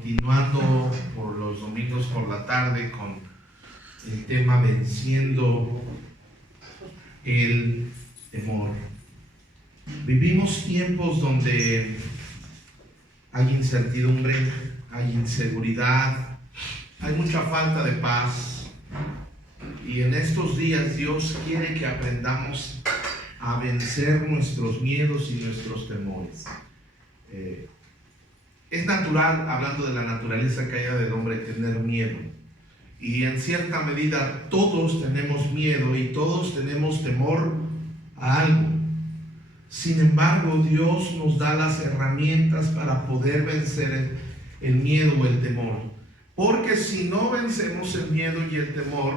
continuando por los domingos por la tarde con el tema venciendo el temor. Vivimos tiempos donde hay incertidumbre, hay inseguridad, hay mucha falta de paz, y en estos días Dios quiere que aprendamos a vencer nuestros miedos y nuestros temores. Es natural, hablando de la naturaleza caída del hombre, tener miedo, y en cierta medida todos tenemos miedo y todos tenemos temor a algo. Sin embargo, Dios nos da las herramientas para poder vencer el miedo o el temor, porque si no vencemos el miedo y el temor,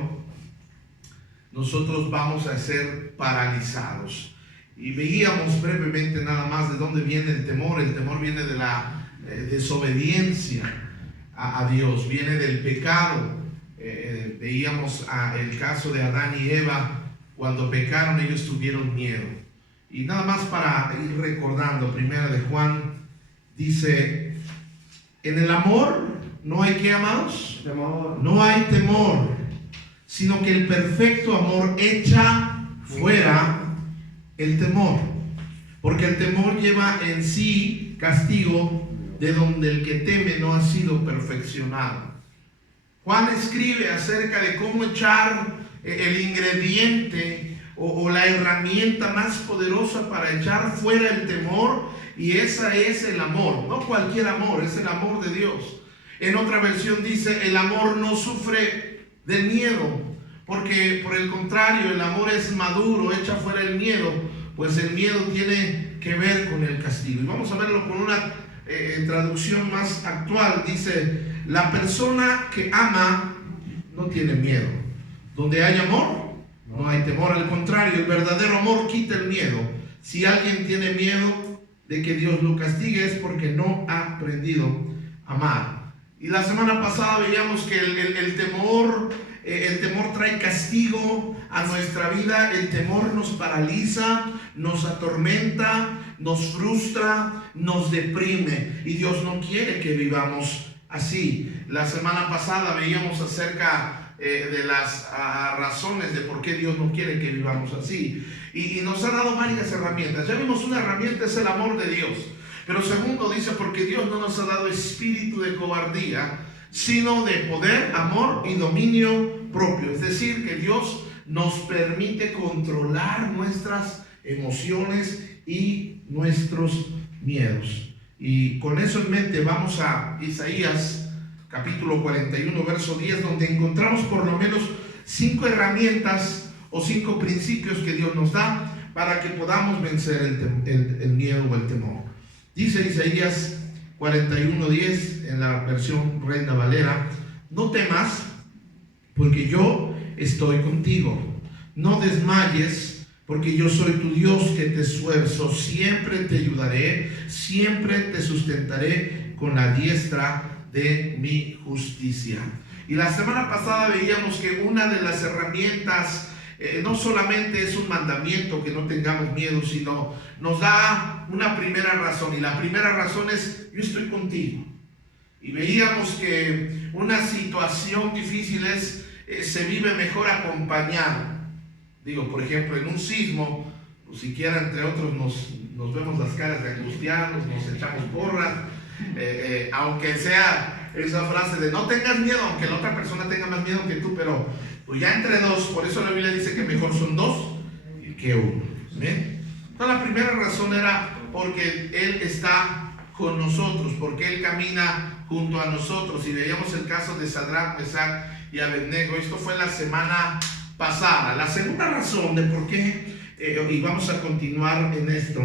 nosotros vamos a ser paralizados. Y veíamos brevemente nada más de dónde viene el temor. El temor viene de la desobediencia a Dios, viene del pecado. Veíamos el caso de Adán y Eva. Cuando pecaron, ellos tuvieron miedo. Y nada más para ir recordando, primera de Juan dice: en el amor no hay, ¿qué, amados? Temor. No hay temor, sino que el perfecto amor echa fuera el temor, porque el temor lleva en sí castigo, de donde el que teme no ha sido perfeccionado. Juan escribe acerca de cómo echar el ingrediente o la herramienta más poderosa para echar fuera el temor, y esa es el amor. No cualquier amor, es el amor de Dios. En otra versión dice: el amor no sufre del miedo, porque por el contrario, el amor es maduro, echa fuera el miedo, pues el miedo tiene que ver con el castigo. Y vamos a verlo con una traducción más actual. Dice: la persona que ama no tiene miedo. Donde hay amor, no hay temor. Al contrario, el verdadero amor quita el miedo. Si alguien tiene miedo de que Dios lo castigue, es porque no ha aprendido a amar. Y la semana pasada veíamos que el temor trae castigo a nuestra vida. El temor nos paraliza, nos atormenta, nos frustra, nos deprime, y Dios no quiere que vivamos así. La semana pasada veíamos acerca de las razones de por qué Dios no quiere que vivamos así, y nos ha dado varias herramientas. Ya vimos una herramienta, es el amor de Dios. Pero segundo, dice: porque Dios no nos ha dado espíritu de cobardía, sino de poder, amor y dominio propio. Es decir, que Dios nos permite controlar nuestras emociones y nuestros miedos. Y con eso en mente vamos a Isaías capítulo 41, verso 10, donde encontramos por lo menos 5 herramientas o 5 principios que Dios nos da para que podamos vencer el miedo o el temor. Dice Isaías 41:10 en la versión Reina Valera: no temas, porque yo estoy contigo. No desmayes, porque yo soy tu Dios que te esfuerzo. Siempre te ayudaré, siempre te sustentaré con la diestra de mi justicia. Y la semana pasada veíamos que una de las herramientas no solamente es un mandamiento que no tengamos miedo, sino nos da una primera razón, y la primera razón es: yo estoy contigo. Y veíamos que una situación difícil se vive mejor acompañado. Digo, por ejemplo, en un sismo, pues siquiera entre otros nos vemos las caras de angustiados, nos echamos porras, aunque sea esa frase de no tengas miedo, aunque la otra persona tenga más miedo que tú, pero pues ya entre dos. Por eso la Biblia dice que mejor son dos que uno. ¿Ven? Entonces la primera razón era porque Él está con nosotros, porque Él camina junto a nosotros. Y veíamos el caso de Sadrach, Mesach y Abednego. Esto fue la semana pasada. La segunda razón de por qué, y vamos a continuar en esto,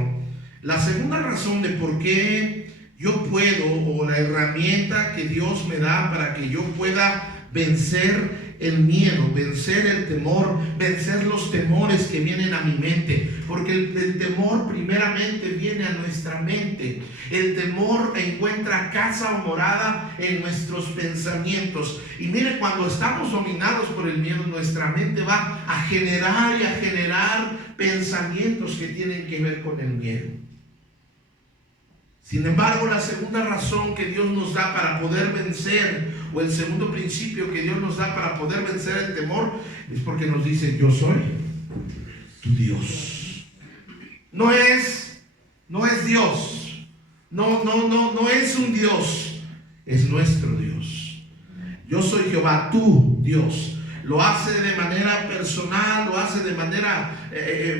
la segunda razón de por qué yo puedo, o la herramienta que Dios me da para que yo pueda vencer el miedo, vencer el temor, vencer los temores que vienen a mi mente, porque el temor primeramente viene a nuestra mente. El temor encuentra casa o morada en nuestros pensamientos. Y mire, cuando estamos dominados por el miedo, nuestra mente va a generar y a generar pensamientos que tienen que ver con el miedo. Sin embargo, la segunda razón que Dios nos da para poder vencer, o el segundo principio que Dios nos da para poder vencer el temor, es porque nos dice: yo soy tu Dios. No es Dios, no es un Dios, es nuestro Dios. Yo soy Jehová, tu Dios. Lo hace de manera personal, lo hace de manera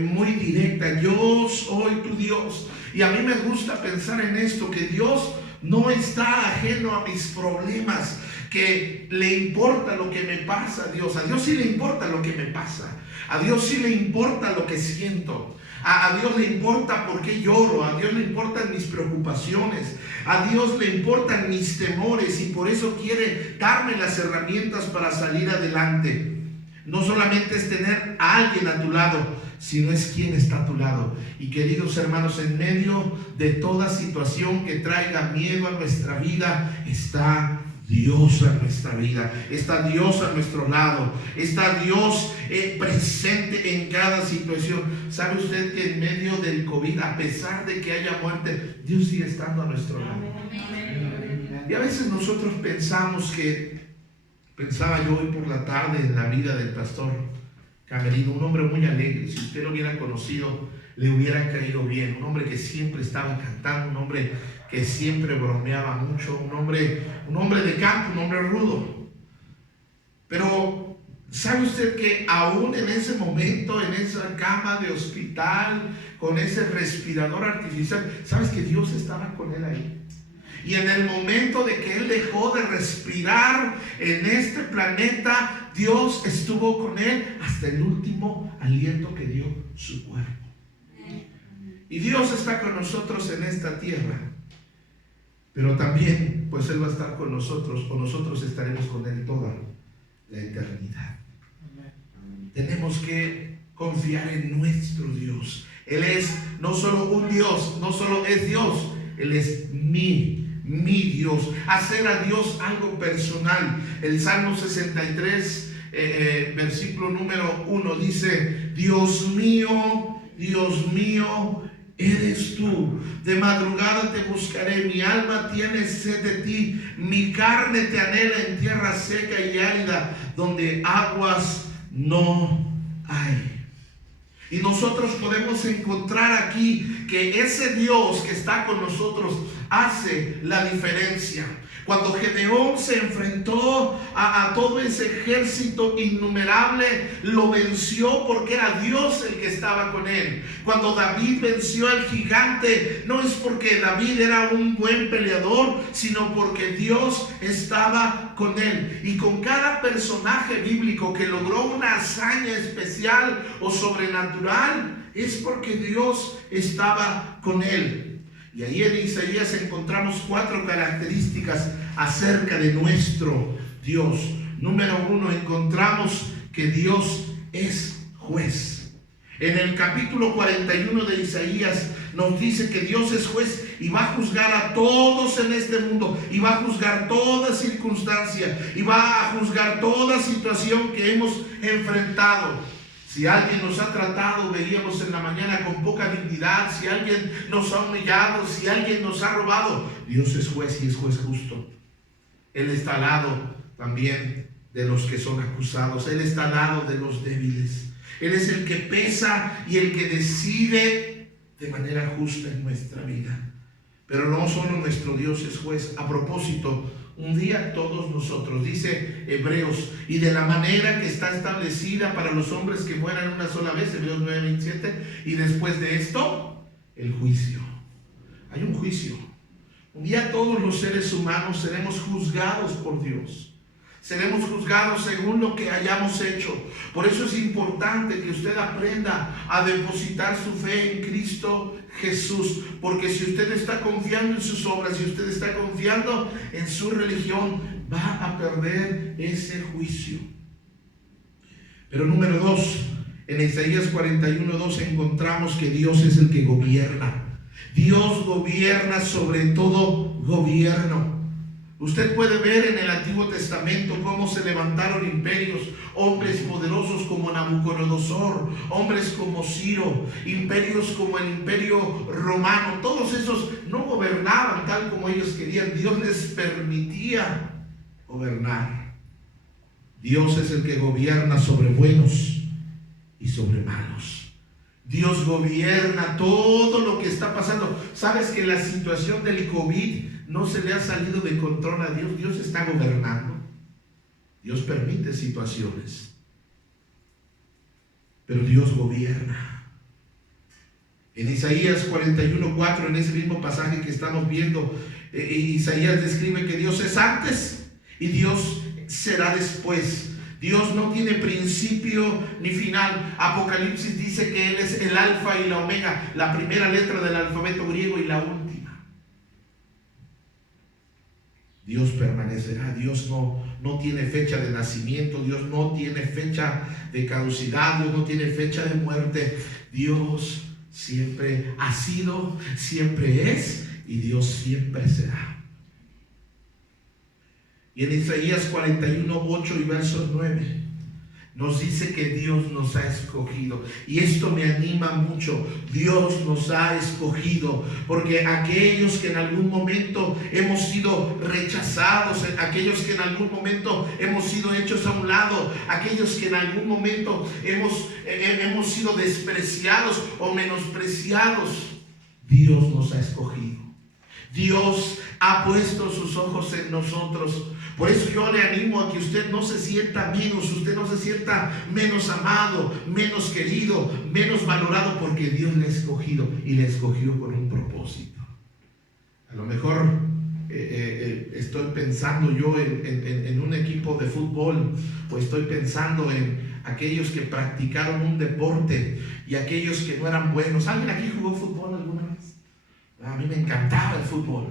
muy directa. Yo soy tu Dios. Y a mí me gusta pensar en esto, que Dios no está ajeno a mis problemas, que le importa lo que me pasa a Dios. A Dios sí le importa lo que me pasa. A Dios sí le importa lo que siento. A Dios le importa por qué lloro. A Dios le importan mis preocupaciones. A Dios le importan mis temores, y por eso quiere darme las herramientas para salir adelante. No solamente es tener a alguien a tu lado, sino es quien está a tu lado. Y queridos hermanos, en medio de toda situación que traiga miedo a nuestra vida, está Dios a nuestra vida, está Dios a nuestro lado, está Dios presente en cada situación. ¿Sabe usted que en medio del COVID, a pesar de que haya muerte, Dios sigue estando a nuestro lado? Y a veces nosotros pensaba yo hoy por la tarde en la vida del pastor Camerino, un hombre muy alegre. Si usted lo hubiera conocido, le hubiera caído bien. Un hombre que siempre estaba cantando, un hombre que siempre bromeaba mucho, un hombre de campo, un hombre rudo. Pero ¿sabe usted que aún en ese momento, en esa cama de hospital, con ese respirador artificial, sabes que Dios estaba con él ahí? Y en el momento de que él dejó de respirar en este planeta, Dios estuvo con él hasta el último aliento que dio su cuerpo. Y Dios está con nosotros en esta tierra, pero también pues Él va a estar con nosotros, o nosotros estaremos con Él toda la eternidad. Tenemos que confiar en nuestro Dios. Él es no solo un Dios, no solo es Dios, Él es mi Dios. Hacer a Dios algo personal. El Salmo 63, versículo número 1 dice: Dios mío, eres tú. De madrugada te buscaré, mi alma tiene sed de ti, mi carne te anhela en tierra seca y árida, donde aguas no hay. Y nosotros podemos encontrar aquí que ese Dios que está con nosotros hace la diferencia. Cuando Gedeón se enfrentó a todo ese ejército innumerable, lo venció porque era Dios el que estaba con él. Cuando David venció al gigante, no es porque David era un buen peleador, sino porque Dios estaba con él. Y con cada personaje bíblico que logró una hazaña especial o sobrenatural, es porque Dios estaba con él. Y ahí en Isaías encontramos 4 características acerca de nuestro Dios. Número 1, encontramos que Dios es juez. En el capítulo 41 de Isaías nos dice que Dios es juez y va a juzgar a todos en este mundo, y va a juzgar toda circunstancia, y va a juzgar toda situación que hemos enfrentado. Si alguien nos ha tratado, veíamos en la mañana, con poca dignidad, si alguien nos ha humillado, si alguien nos ha robado, Dios es juez y es juez justo. Él está al lado también de los que son acusados. Él está al lado de los débiles. Él es el que pesa y el que decide de manera justa en nuestra vida. Pero no solo nuestro Dios es juez. A propósito, un día todos nosotros, dice Hebreos, y de la manera que está establecida para los hombres que mueran una sola vez, Hebreos 9:27, y después de esto, el juicio. Hay un juicio. Un día todos los seres humanos seremos juzgados por Dios. Seremos juzgados según lo que hayamos hecho. Por eso es importante que usted aprenda a depositar su fe en Cristo Jesús. Porque si usted está confiando en sus obras, si usted está confiando en su religión, va a perder ese juicio. Pero número 2, en Isaías 41:2 encontramos que Dios es el que gobierna. Dios gobierna sobre todo gobierno. Usted puede ver en el Antiguo Testamento cómo se levantaron imperios, hombres poderosos como Nabucodonosor, hombres como Ciro, imperios como el Imperio Romano. Todos esos no gobernaban tal como ellos querían. Dios les permitía gobernar. Dios es el que gobierna sobre buenos y sobre malos. Dios gobierna todo lo que está pasando. ¿Sabes que la situación del COVID no se le ha salido de control a Dios? Dios está gobernando. Dios permite situaciones, pero Dios gobierna. En Isaías 41:4, en ese mismo pasaje que estamos viendo, Isaías describe que Dios es antes y Dios será después. Dios no tiene principio ni final. Apocalipsis dice que Él es el alfa y la omega, la primera letra del alfabeto griego y la última. Dios permanecerá. Dios no tiene fecha de nacimiento. Dios no tiene fecha de caducidad. Dios no tiene fecha de muerte. Dios siempre ha sido, siempre es y Dios siempre será. Y en Isaías 41:8 y versos 9 nos dice que Dios nos ha escogido. Y esto me anima mucho. Dios nos ha escogido, porque aquellos que en algún momento hemos sido rechazados, aquellos que en algún momento hemos sido hechos a un lado, aquellos que en algún momento hemos sido despreciados o menospreciados, Dios nos ha escogido. Dios ha puesto sus ojos en nosotros. Por eso yo le animo a que usted no se sienta menos, usted no se sienta menos amado, menos querido, menos valorado, porque Dios le ha escogido y le escogió con un propósito. A lo mejor estoy pensando yo en un equipo de fútbol, o estoy pensando en aquellos que practicaron un deporte y aquellos que no eran buenos. ¿Alguien aquí jugó fútbol alguna vez? A mí me encantaba el fútbol.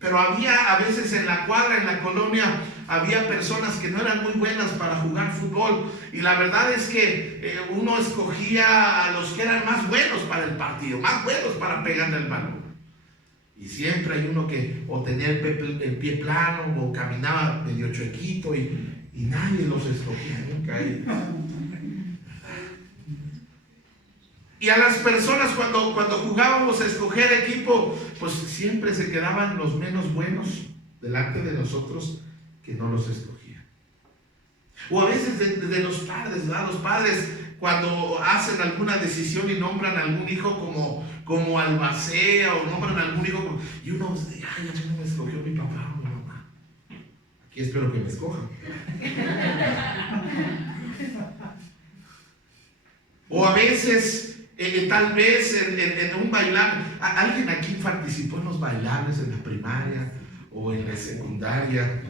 Pero había a veces en la cuadra, en la colonia, había personas que no eran muy buenas para jugar fútbol. Y la verdad es que uno escogía a los que eran más buenos para el partido, más buenos para pegarle al balón. Y siempre hay uno que o tenía el pie plano o caminaba medio chuequito y nadie los escogía nunca. Y a las personas cuando jugábamos a escoger equipo, pues siempre se quedaban los menos buenos delante de nosotros, que no los escogían. O a veces de los padres, ¿verdad? Los padres cuando hacen alguna decisión y nombran a algún hijo como albacea, o nombran a algún hijo y uno dice, ay, a mí no me escogió mi papá o mi mamá. Aquí espero que me escojan. O a veces tal vez en un bailar, alguien aquí participó en los bailables en la primaria o en la secundaria,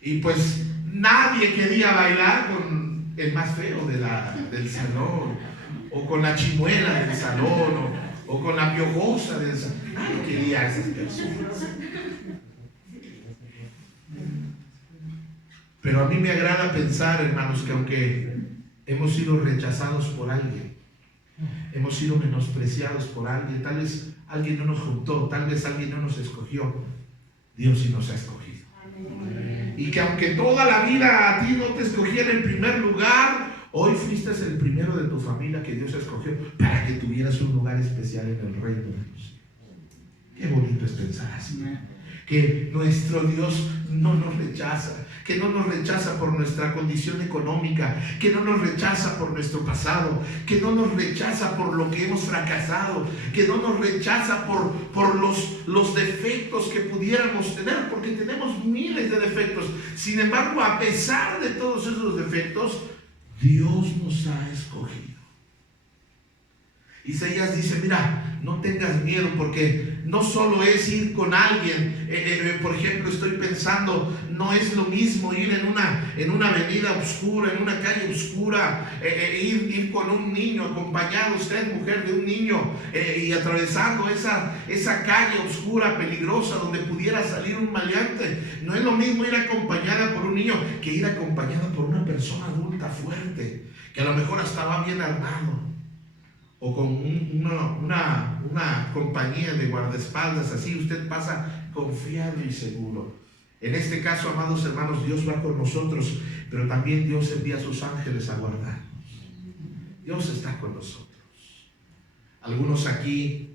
y pues nadie quería bailar con el más feo del salón, o con la chimuela del salón, o con la piojosa del salón. Nadie quería a esas personas. Pero a mí me agrada pensar, hermanos, que aunque hemos sido rechazados por alguien, hemos sido menospreciados por alguien, tal vez alguien no nos juntó, tal vez alguien no nos escogió, Dios sí nos ha escogido. Amén. Y que aunque toda la vida a ti no te escogían en primer lugar, hoy fuiste el primero de tu familia que Dios escogió para que tuvieras un lugar especial en el reino de Dios. Qué bonito es pensar así. Que nuestro Dios no nos rechaza, que no nos rechaza por nuestra condición económica, que no nos rechaza por nuestro pasado, que no nos rechaza por lo que hemos fracasado, que no nos rechaza por los defectos que pudiéramos tener, porque tenemos miles de defectos. Sin embargo, a pesar de todos esos defectos, Dios nos ha escogido. Isaías dice, mira, no tengas miedo, porque no solo es ir con alguien. Por ejemplo, estoy pensando, no es lo mismo ir en una avenida oscura, en una calle oscura, ir con un niño, acompañado usted, mujer, de un niño, y atravesando esa calle oscura, peligrosa, donde pudiera salir un maleante. No es lo mismo ir acompañada por un niño que ir acompañada por una persona adulta fuerte, que a lo mejor hasta va bien armado, o con una compañía de guardaespaldas. Así usted pasa confiado y seguro. En este caso, amados hermanos, Dios va con nosotros, pero también Dios envía a sus ángeles a guardarnos. Dios está con nosotros. Algunos aquí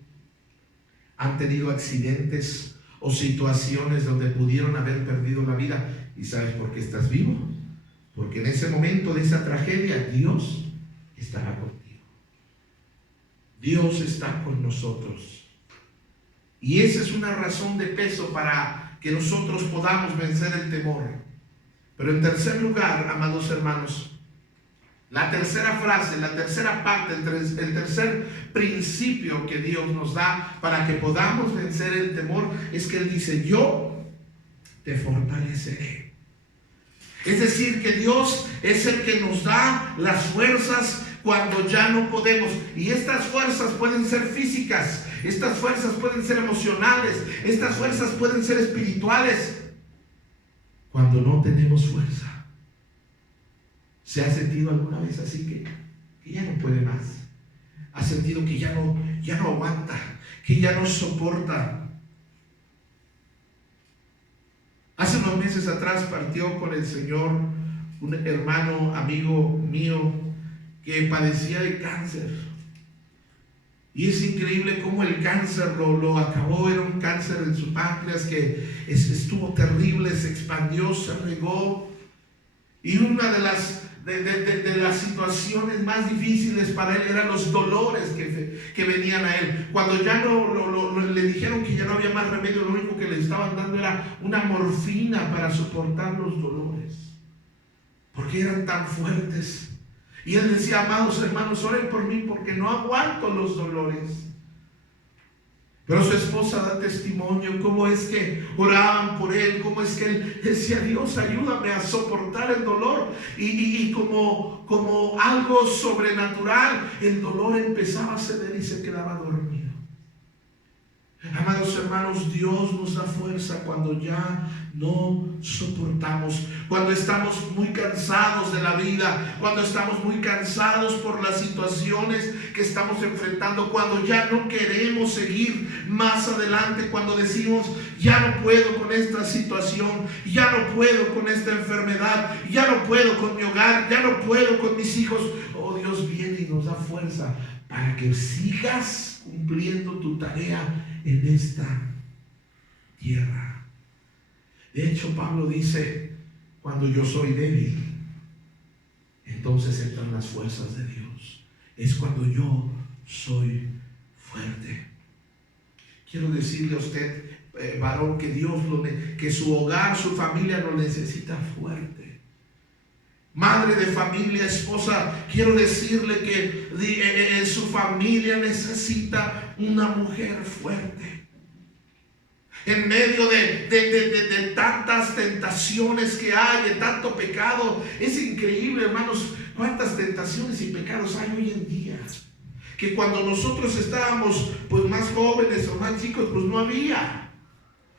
han tenido accidentes o situaciones donde pudieron haber perdido la vida. ¿Y sabes por qué estás vivo? Porque en ese momento de esa tragedia, Dios estará contigo. Dios está con nosotros. Y esa es una razón de peso para que nosotros podamos vencer el temor. Pero en tercer lugar, amados hermanos, la tercera frase, la tercera parte, el tercer principio que Dios nos da para que podamos vencer el temor es que Él dice: yo te fortaleceré. Es decir, que Dios es el que nos da las fuerzas cuando ya no podemos. Y estas fuerzas pueden ser físicas, estas fuerzas pueden ser emocionales, estas fuerzas pueden ser espirituales. Cuando no tenemos fuerza. ¿Se ha sentido alguna vez así que ya no puede más? ¿Ha sentido que ya no aguanta, que ya no soporta? Hace unos meses atrás partió con el Señor un hermano, amigo mío, que padecía de cáncer. Y es increíble cómo el cáncer lo acabó. Era un cáncer en su páncreas que estuvo terrible, se expandió, se regó. Y una de las situaciones más difíciles para él eran los dolores que venían a él. Cuando ya le dijeron que ya no había más remedio, lo único que le estaban dando era una morfina para soportar los dolores, porque eran tan fuertes. Y él decía: amados hermanos, oren por mí porque no aguanto los dolores. Pero su esposa da testimonio cómo es que oraban por él, cómo es que él decía: Dios, ayúdame a soportar el dolor. Y como algo sobrenatural, el dolor empezaba a ceder y se quedaba dormido. Amados hermanos, Dios nos da fuerza cuando ya no soportamos, cuando estamos muy cansados de la vida, cuando estamos muy cansados por las situaciones que estamos enfrentando, cuando ya no queremos seguir más adelante, cuando decimos: ya no puedo con esta situación, ya no puedo con esta enfermedad, ya no puedo con mi hogar, ya no puedo con mis hijos. Oh, Dios viene y nos da fuerza para que sigas cumpliendo tu tarea en esta tierra. De hecho, Pablo dice: cuando yo soy débil, entonces entran las fuerzas de Dios. Es cuando yo soy fuerte. Quiero decirle a usted, varón, que que su hogar, su familia lo necesita fuerte. Madre de familia, esposa, quiero decirle que su familia necesita una mujer fuerte. En medio de tantas tentaciones que hay, de tanto pecado, es increíble, hermanos, cuántas tentaciones y pecados hay hoy en día. Que cuando nosotros estábamos pues más jóvenes o más chicos, pues no había.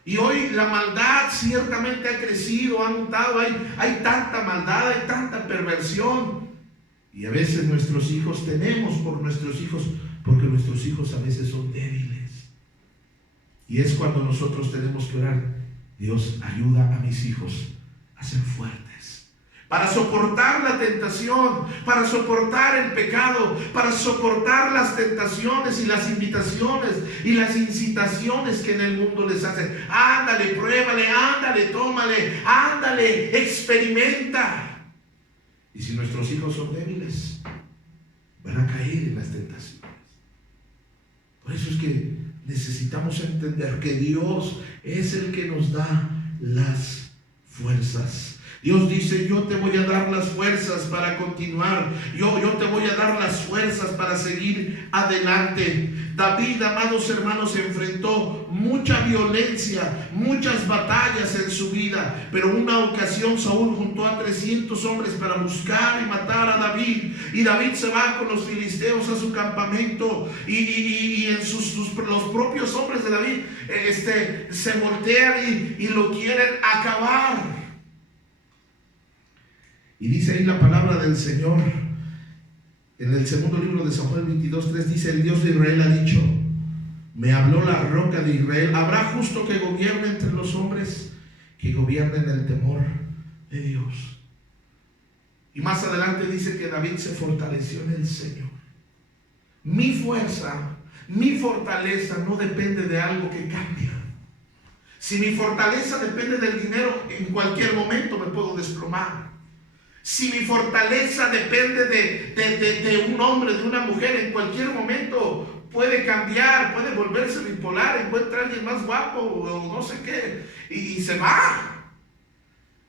Y hoy la maldad ciertamente ha crecido, ha mutado, hay tanta maldad, hay tanta perversión. Y a veces nuestros hijos tememos por nuestros hijos, porque nuestros hijos a veces son débiles. Y es cuando nosotros tenemos que orar: Dios, ayuda a mis hijos a ser fuertes, para soportar la tentación, para soportar el pecado, para soportar las tentaciones y las invitaciones y las incitaciones que en el mundo les hacen. Ándale, pruébale, ándale, tómale, ándale, experimenta. Y si nuestros hijos son débiles, van a caer en las tentaciones. Por eso es que necesitamos entender que Dios es el que nos da las fuerzas. Dios dice: yo te voy a dar las fuerzas para continuar, yo te voy a dar las fuerzas para seguir adelante. David, amados hermanos, enfrentó mucha violencia, muchas batallas en su vida, pero una ocasión Saúl juntó a 300 hombres para buscar y matar a David, y David se va con los filisteos a su campamento, y en los propios hombres de David se voltean y lo quieren acabar. Y dice ahí la palabra del Señor, en el segundo libro de Samuel 22:3, dice: el Dios de Israel ha dicho: Me habló la roca de Israel. ¿Habrá justo que gobierne entre los hombres? Que gobierne en el temor de Dios. Y más adelante dice que David se fortaleció en el Señor. Mi fuerza, mi fortaleza no depende de algo que cambia. Si mi fortaleza depende del dinero, en cualquier momento me puedo desplomar. Si mi fortaleza depende de un hombre, de una mujer, en cualquier momento puede cambiar, puede volverse bipolar, encuentra a alguien más guapo o no sé qué, y se va.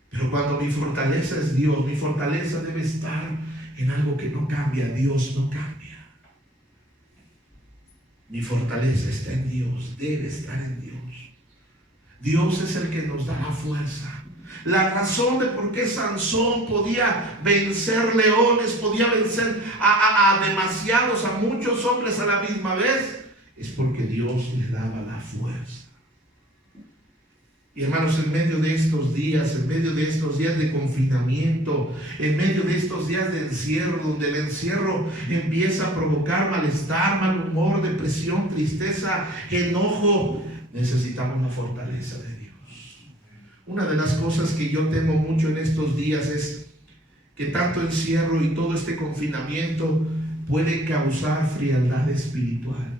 Pero cuando mi fortaleza es Dios, mi fortaleza debe estar en algo que no cambia. Dios no cambia. Mi fortaleza está en Dios, debe estar en Dios. Dios es el que nos da la fuerza. La razón de por qué Sansón podía vencer leones, podía vencer a demasiados, a muchos hombres a la misma vez, es porque Dios le daba la fuerza. Y hermanos, en medio de estos días, de confinamiento, en medio de estos días de encierro, donde el encierro empieza a provocar malestar, mal humor, depresión, tristeza, enojo, necesitamos la fortaleza de Dios. Una de las cosas que yo temo mucho en estos días es que tanto encierro y todo este confinamiento puede causar frialdad espiritual.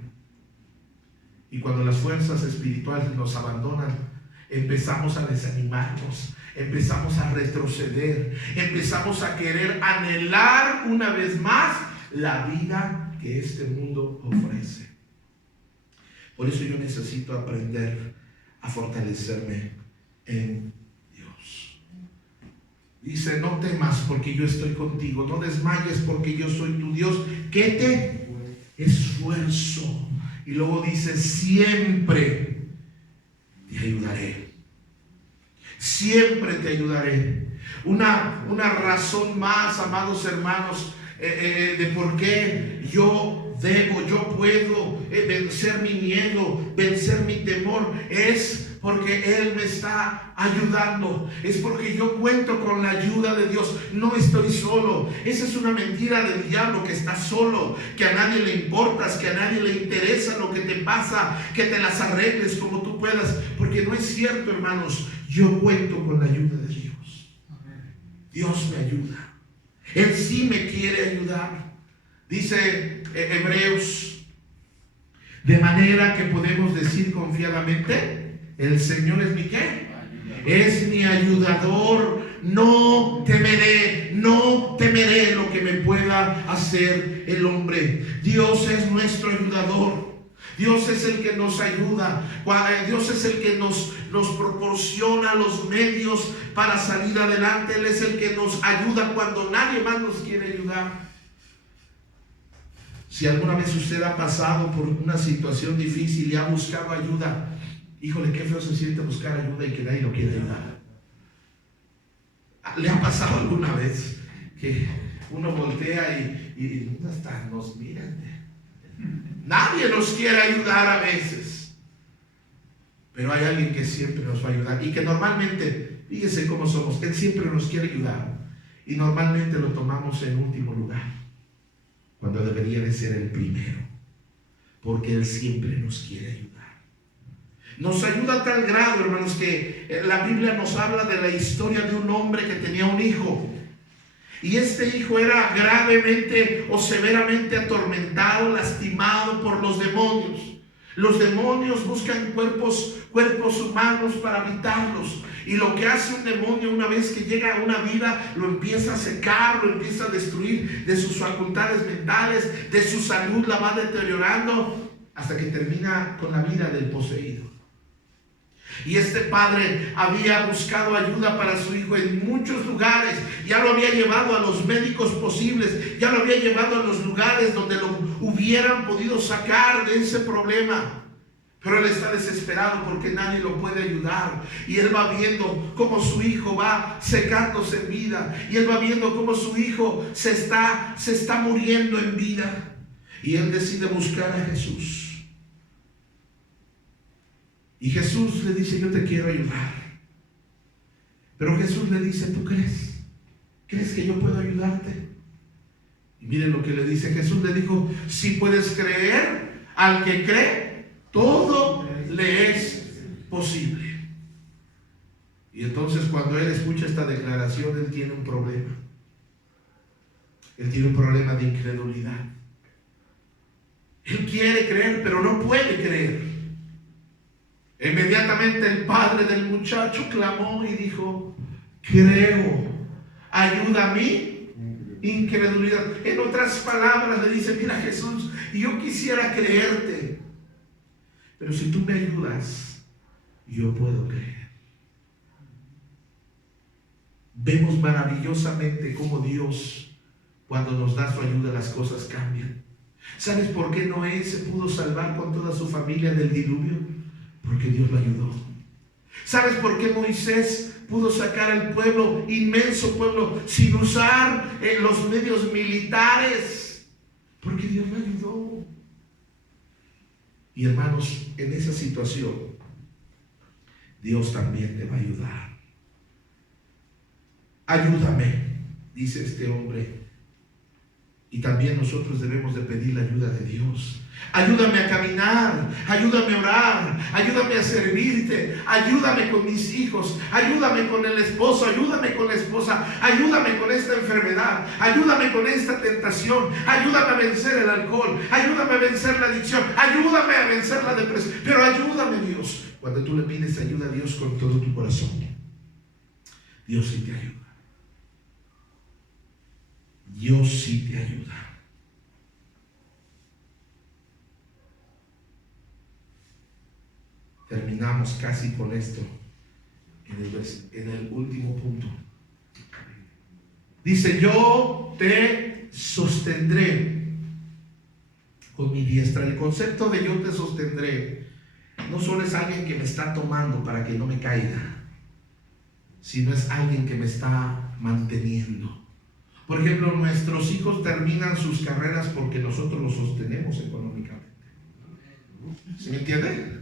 Y cuando las fuerzas espirituales nos abandonan, empezamos a desanimarnos, empezamos a retroceder, empezamos a querer anhelar una vez más la vida que este mundo ofrece. Por eso yo necesito aprender a fortalecerme en Dios. Dice, no temas porque yo estoy contigo, no desmayes porque yo soy tu Dios, que te esfuerzo. Y luego dice, siempre te ayudaré. Siempre te ayudaré. Una razón más, amados hermanos, de por qué yo puedo vencer mi miedo, vencer mi temor, es porque Él me está ayudando. Es porque yo cuento con la ayuda de Dios. No estoy solo. Esa es una mentira del diablo, que estás solo, que a nadie le importas, que a nadie le interesa lo que te pasa, que te las arregles como tú puedas. Porque no es cierto, hermanos. Yo cuento con la ayuda de Dios. Dios me ayuda. Él sí me quiere ayudar. Dice Hebreos, de manera que podemos decir confiadamente, el Señor es mi ¿qué? Es mi ayudador. No temeré lo que me pueda hacer el hombre. Dios es nuestro ayudador. Dios es el que nos ayuda. Dios es el que nos proporciona los medios para salir adelante. Él es el que nos ayuda cuando nadie más nos quiere ayudar. Si alguna vez usted ha pasado por una situación difícil y ha buscado ayuda, híjole, qué feo se siente buscar ayuda y que nadie lo quiere ayudar. ¿Le ha pasado alguna vez que uno voltea y hasta nos miran? Nadie nos quiere ayudar a veces, pero hay alguien que siempre nos va a ayudar y que normalmente, fíjese cómo somos, Él siempre nos quiere ayudar y normalmente lo tomamos en último lugar, cuando debería de ser el primero, porque Él siempre nos quiere ayudar. Nos ayuda a tal grado, hermanos, que la Biblia nos habla de la historia de un hombre que tenía un hijo. Y este hijo era gravemente o severamente atormentado, lastimado por los demonios. Los demonios buscan cuerpos humanos para habitarlos. Y lo que hace un demonio una vez que llega a una vida, lo empieza a secar, lo empieza a destruir de sus facultades mentales, de su salud, la va deteriorando hasta que termina con la vida del poseído. Y este padre había buscado ayuda para su hijo en muchos lugares. Ya lo había llevado a los médicos posibles. Ya lo había llevado a los lugares donde lo hubieran podido sacar de ese problema. Pero él está desesperado porque nadie lo puede ayudar. Y él va viendo cómo su hijo va secándose en vida. Y él va viendo cómo su hijo se está muriendo en vida. Y él decide buscar a Jesús. Y Jesús le dice, yo te quiero ayudar. Pero Jesús le dice, ¿tú crees? ¿Crees que yo puedo ayudarte? Y miren lo que le dice Jesús. Le dijo, si puedes creer, al que cree, todo le es posible. Y entonces cuando él escucha esta declaración, él tiene un problema. Él tiene un problema de incredulidad. Él quiere creer, pero no puede creer. Inmediatamente el padre del muchacho clamó y dijo: creo, ayuda a mi incredulidad. En otras palabras le dice: mira, Jesús, yo quisiera creerte, pero si tú me ayudas, yo puedo creer. Vemos maravillosamente cómo Dios, cuando nos da su ayuda, las cosas cambian. ¿Sabes por qué Noé se pudo salvar con toda su familia del diluvio? Porque Dios lo ayudó. ¿Sabes por qué Moisés pudo sacar al pueblo, inmenso pueblo, sin usar los medios militares? Porque Dios lo ayudó. Y hermanos, en esa situación, Dios también te va a ayudar. Ayúdame, dice este hombre. Y también nosotros debemos de pedir la ayuda de Dios. Ayúdame a caminar, ayúdame a orar, ayúdame a servirte, ayúdame con mis hijos, ayúdame con el esposo, ayúdame con la esposa, ayúdame con esta enfermedad, ayúdame con esta tentación, ayúdame a vencer el alcohol, ayúdame a vencer la adicción, ayúdame a vencer la depresión, pero ayúdame, Dios. Cuando tú le pides ayuda a Dios con todo tu corazón, Dios sí te ayuda. Dios sí te ayuda. Terminamos casi con esto en el último punto. Dice: yo te sostendré con mi diestra. El concepto de yo te sostendré no solo es alguien que me está tomando para que no me caiga, sino es alguien que me está manteniendo. Por ejemplo, nuestros hijos terminan sus carreras porque nosotros los sostenemos económicamente. ¿Sí me entiende?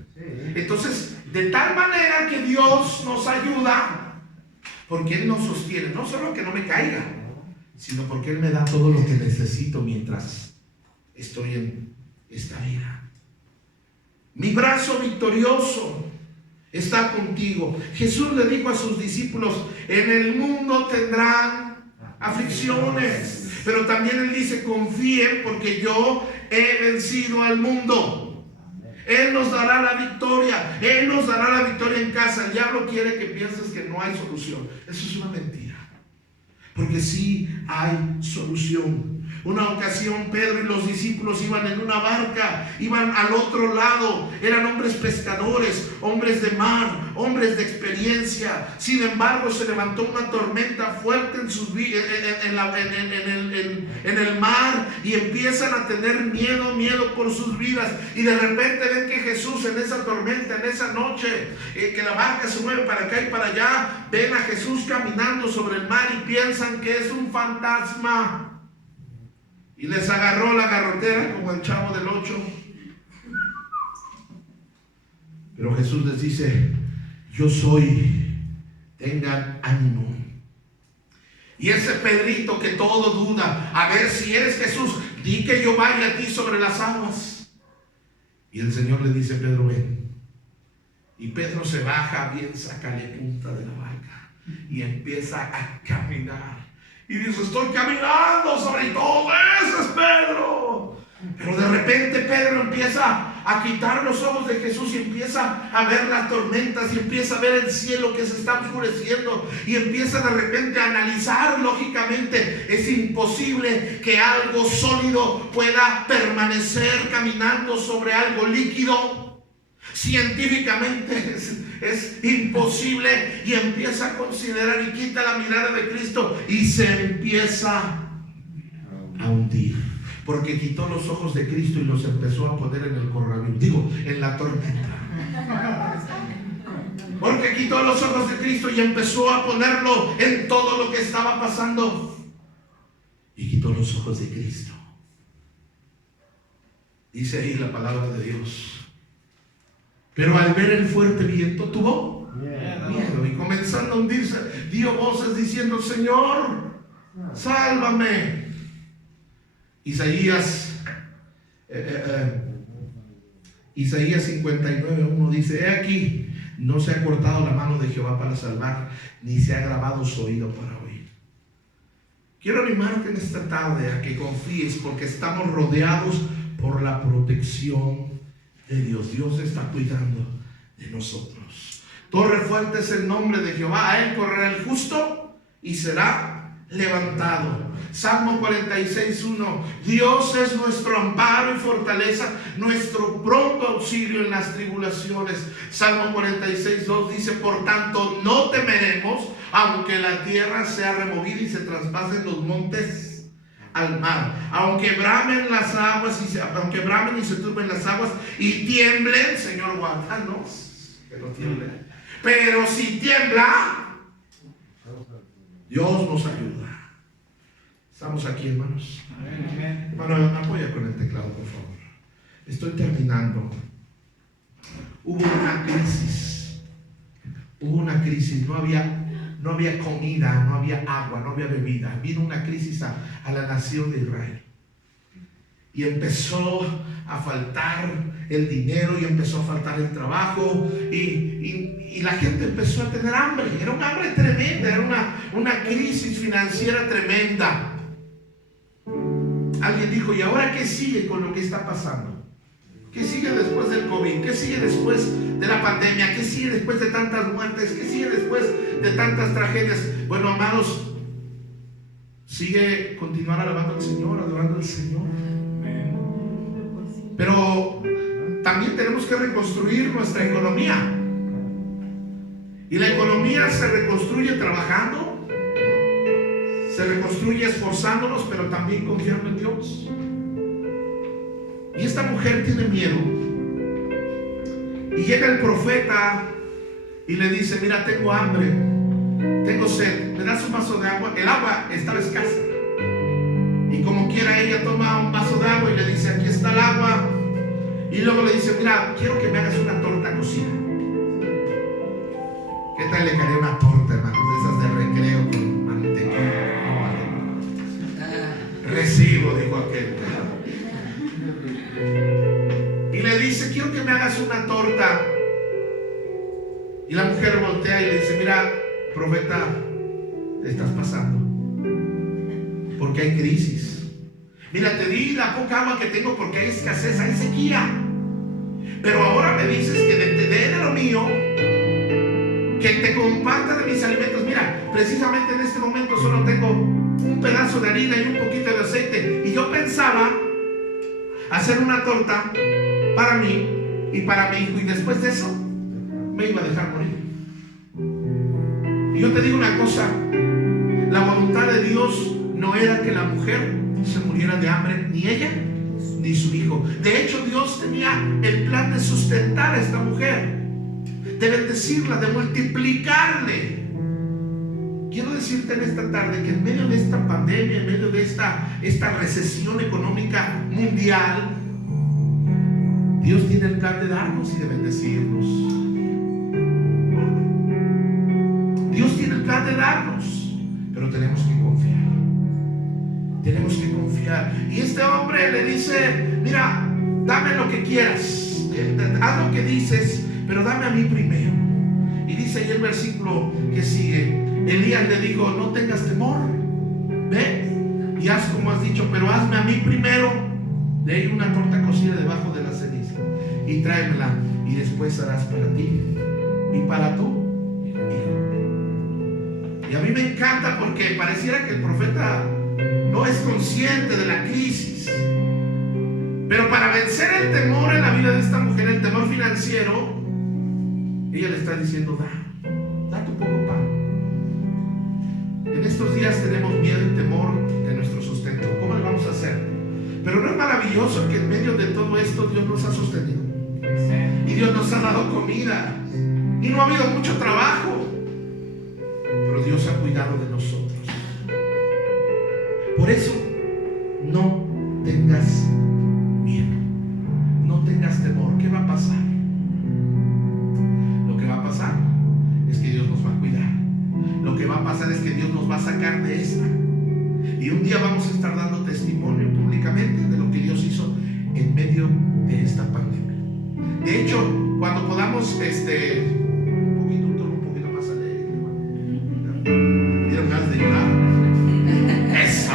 Entonces, de tal manera que Dios nos ayuda, porque Él nos sostiene, no solo que no me caiga, sino porque Él me da todo lo que necesito mientras estoy en esta vida. Mi brazo victorioso está contigo. Jesús le dijo a sus discípulos: en el mundo tendrán aflicciones, pero también Él dice: confíen, porque yo he vencido al mundo. Él nos dará la victoria. Él nos dará la victoria en casa. El diablo quiere que pienses que no hay solución. Eso es una mentira, porque sí hay solución. Una ocasión Pedro y los discípulos iban en una barca, iban al otro lado, eran hombres pescadores, hombres de mar, hombres de experiencia. Sin embargo, se levantó una tormenta fuerte en el mar, y empiezan a tener miedo por sus vidas. Y de repente ven que Jesús, en esa tormenta, en esa noche, que la barca se mueve para acá y para allá, ven a Jesús caminando sobre el mar y piensan que es un fantasma. Y les agarró la garrotera como el Chavo del 8. Pero Jesús les dice: yo soy, tengan ánimo. Y ese Pedrito que todo duda, a ver, si eres Jesús, di que yo vaya a ti sobre las aguas. Y el Señor le dice: Pedro, ven. Y Pedro se baja bien sacapunta de la barca y empieza a caminar. Y dice: estoy caminando sobre todo. ¡Ese es Pedro! Pero de repente Pedro empieza a quitar los ojos de Jesús y empieza a ver las tormentas y empieza a ver el cielo que se está oscureciendo y empieza de repente a analizar lógicamente. Es imposible que algo sólido pueda permanecer caminando sobre algo líquido. Científicamente es imposible, y empieza a considerar y quita la mirada de Cristo y se empieza a hundir, porque quitó los ojos de Cristo y los empezó a poner en el corralito, en la tormenta. Porque quitó los ojos de Cristo y empezó a ponerlo en todo lo que estaba pasando, y quitó los ojos de Cristo. Dice ahí la palabra de Dios: pero al ver el fuerte viento tuvo miedo, y comenzando a hundirse, dio voces diciendo: Señor, sálvame. Isaías 59:1 dice: he aquí, no se ha cortado la mano de Jehová para salvar, ni se ha grabado su oído para oír. Quiero animarte en esta tarde a que confíes, porque estamos rodeados por la protección de Dios. Dios está cuidando de nosotros. Torre fuerte es el nombre de Jehová, a él correrá el justo y será levantado. Salmo 46:1: Dios es nuestro amparo y fortaleza, nuestro pronto auxilio en las tribulaciones. Salmo 46:2 dice: por tanto no temeremos, aunque la tierra sea removida y se traspasen los montes al mar, aunque bramen las aguas aunque bramen y se turben las aguas y tiemblen. Señor, guárdanos que no tiemblen. Pero si tiembla, Dios nos ayuda. Estamos aquí, hermanos. Amén. Hermano, me apoya con el teclado, por favor. Estoy terminando. Hubo una crisis. No había comida, no había agua, no había bebida. Vino una crisis a la nación de Israel. Y empezó a faltar el dinero, y empezó a faltar el trabajo, y la gente empezó a tener hambre. Era un hambre tremenda, era una crisis financiera tremenda. Alguien dijo: ¿y ahora qué sigue con lo que está pasando? ¿Qué sigue después del COVID? ¿Qué sigue después de la pandemia? ¿Qué sigue después de tantas muertes? ¿Qué sigue después de tantas tragedias? Bueno, amados, sigue continuar alabando al Señor, adorando al Señor. Pero también tenemos que reconstruir nuestra economía. Y la economía se reconstruye trabajando, se reconstruye esforzándonos, pero también confiando en Dios. Y esta mujer tiene miedo. Y llega el profeta y le dice: mira, tengo hambre, tengo sed, ¿me das un vaso de agua? El agua estaba escasa. Y como quiera, ella toma un vaso de agua y le dice: aquí está el agua. Y luego le dice: mira, quiero que me hagas una torta cocida. ¿Qué tal le caería una torta, hermanos, de esas de recreo con mantequilla? Recibo, dijo aquel. Y le dice: quiero que me hagas una torta. Y la mujer voltea y le dice: mira, profeta, te estás pasando, porque hay crisis. Mira, te di la poca agua que tengo porque hay escasez, hay sequía. Pero ahora me dices que te dé de lo mío, que te comparta de mis alimentos. Mira, precisamente en este momento solo tengo un pedazo de harina y un poquito de aceite. Y yo pensaba hacer una torta para mí y para mi hijo, y después de eso me iba a dejar morir. Y yo te digo una cosa: la voluntad de Dios no era que la mujer se muriera de hambre, ni ella ni su hijo. De hecho, Dios tenía el plan de sustentar a esta mujer, de bendecirla, de multiplicarle. Quiero decirte en esta tarde que en medio de esta pandemia, en medio de esta recesión económica mundial, Dios tiene el plan de darnos y de bendecirnos. Dios tiene el plan de darnos, pero tenemos que confiar. Tenemos que confiar. Y este hombre le dice: mira, dame lo que quieras, haz lo que dices, pero dame a mí primero. Y dice ahí el versículo que sigue: Elías le dijo: no tengas temor, ve y haz como has dicho, pero hazme a mí primero de ahí una torta cocida debajo de la ceniza, y tráemela, y después harás para ti y para tu hijo. Y a mí me encanta, porque pareciera que el profeta no es consciente de la crisis, pero para vencer el temor en la vida de esta mujer, el temor financiero, ella le está diciendo: da tu poco pan. En estos días tenemos miedo y temor de nuestro sustento. ¿Cómo le vamos a hacer? Pero no es maravilloso que en medio de todo esto Dios nos ha sostenido, y Dios nos ha dado comida, y no ha habido mucho trabajo, pero Dios ha cuidado de nosotros. Por eso, no tengas miedo, no tengas temor. ¿Qué va a pasar? Lo que va a pasar es que Dios nos va a cuidar. Lo que va a pasar es que Dios nos va a sacar de esta. Y un día vamos a estar dando testimonio públicamente de lo que Dios hizo en medio de esta pandemia. De hecho, cuando podamos, un poquito más alegre, dieron ganas de llorar. Eso.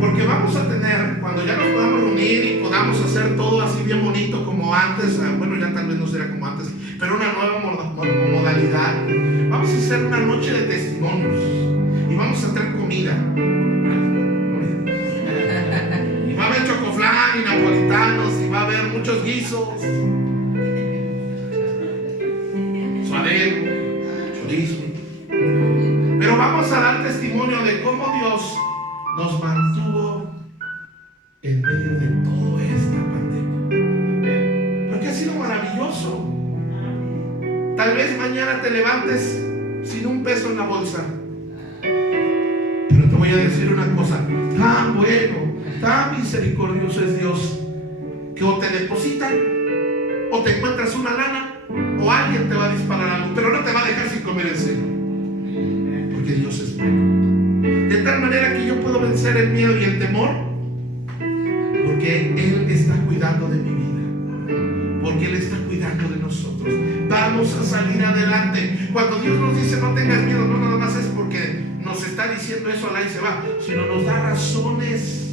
Porque vamos a tener, cuando ya nos podamos reunir y podamos hacer todo así bien bonito como antes, bueno, ya tal vez no será como antes, pero una nueva modalidad, vamos a hacer una noche de testimonios y vamos a traer comida. Y va a haber chocoflán y napolitanos y va a haber muchos guisos, suadero, chorizo. Pero vamos a dar testimonio de cómo Dios nos mantuvo en medio de toda esta pandemia, porque ha sido maravilloso. Tal vez mañana te levantes sin un peso en la bolsa, pero te voy a decir una cosa: tan bueno, tan misericordioso es Dios, que o te depositan o te encuentras una lana o alguien te va a disparar algo, pero no te va a dejar sin comer en serio, porque Dios es bueno. De tal manera que yo puedo vencer el miedo y el temor, porque Él está cuidando de mi vida, porque Él está cuidando de nosotros. Vamos a salir adelante. Cuando Dios nos dice no tengas miedo, no nada más es porque nos está diciendo eso al aire se va, sino nos da razones.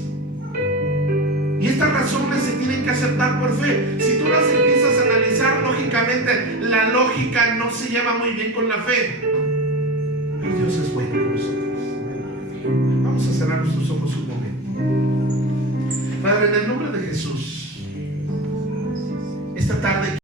Y estas razones se tienen que aceptar por fe. Si tú las empiezas a analizar lógicamente, la lógica no se lleva muy bien con la fe. Pero Dios es bueno con nosotros. Vamos a cerrar nuestros ojos un momento. Padre, en el nombre de Jesús, esta tarde